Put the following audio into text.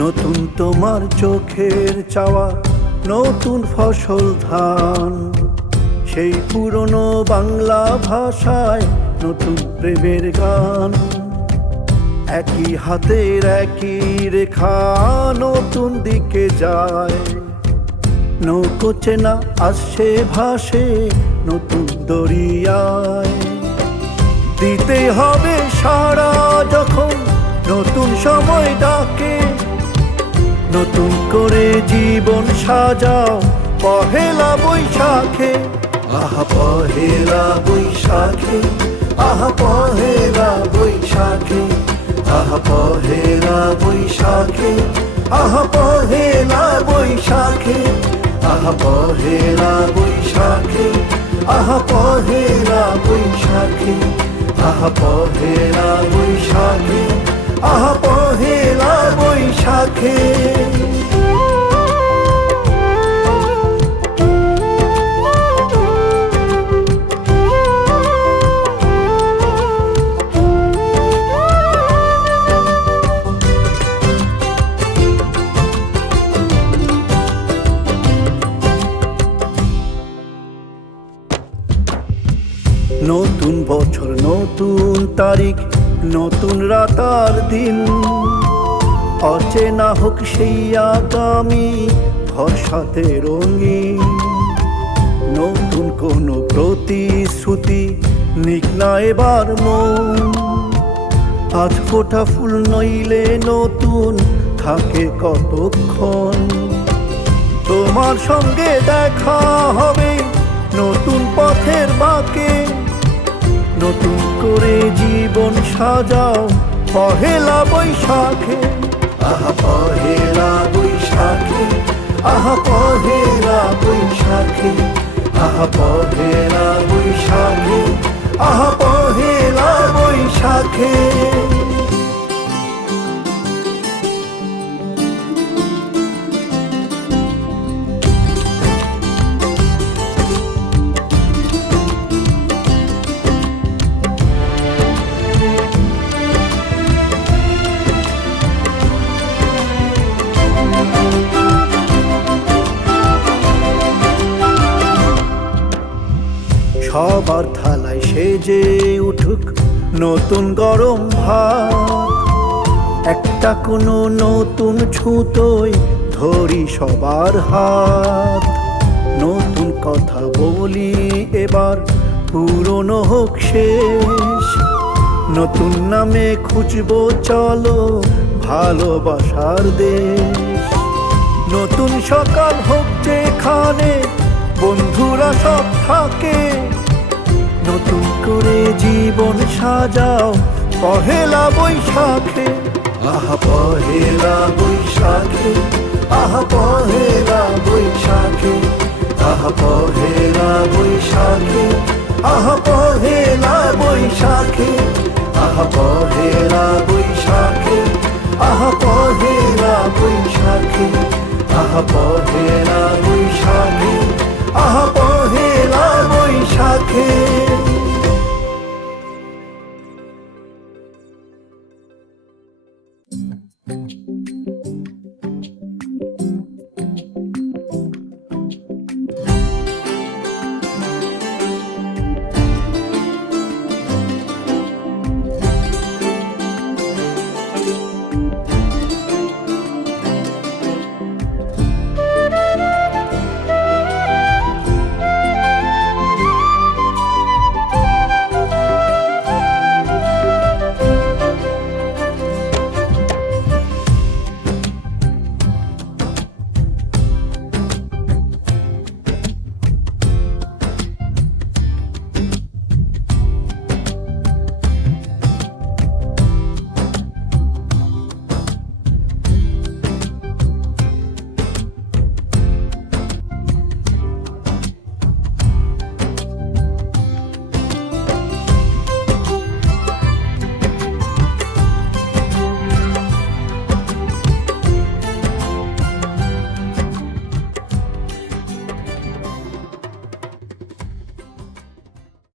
নতুন তোমার চোখের চাওয়া, নতুন ফসল ধান, সেই পুরনো বাংলা ভাষায় নতুন প্রেমের গান। একই হাতের একই রেখা নতুন দিকে যায়, নৌকো চেনা আসছে ভাসে নতুন দরিয়ায়। দিতে হবে সারা যখন নতুন সময় ডাকে, নতুন করে জীবন সাজাও পহেলা বৈশাখে। আহা পহেলা বৈশাখে, আহা পহেলা বৈশাখে, আহা পহেলা বৈশাখে, আহা পহেলা বৈশাখে, আহা পহেলা বৈশাখে, আহা পহেলা বৈশাখে, আহা পহেলা বৈশাখে, আহা পহেলা বৈশাখে। নতুন বছর, নতুন তারিখ, নতুন রাত আর দিন, অচেনা হোক সেই আগামী ভরসাতে রঙিন। নতুন কোনো প্রতিশ্রুতি নিক না এবার মন, আজ ফোটা ফুল নইলে নতুন থাকে কতক্ষণ। তোমার সঙ্গে দেখা হবে নতুন পথের বাঁকে, নতুন করে জীবন সাজাও পহেলা বৈশাখে। আহা পহেলা বৈশাখে, আহা পহেলা বৈশাখে, আহা পহেলা বৈশাখে, আহা পহেলা বৈশাখে। সবার থালায় সেজে উঠুক নতুন গরম ভাত, একটা কোনো নতুন ছুতোয় ধরি সবার হাত। নতুন কথা বলি এবার পুরনো হোক শেষ, নতুন নামে খুঁজবো চলো ভালোবাসার দেশ। নতুন সকাল হোক যেখানে বন্ধুরা সব থাকে, নতুন করে জীবন সাজাও পহেলা বৈশাখে। আহা পহেলা বৈশাখে, আহা পহেলা বৈশাখে, আহা পহেলা বৈশাখে, আহা পহেলা বৈশাখে, আহা পহেলা বৈশাখে, আহা পহেলা বৈশাখে, আহা পহেলা বৈশাখে, আহা পহেলা বৈশাখে।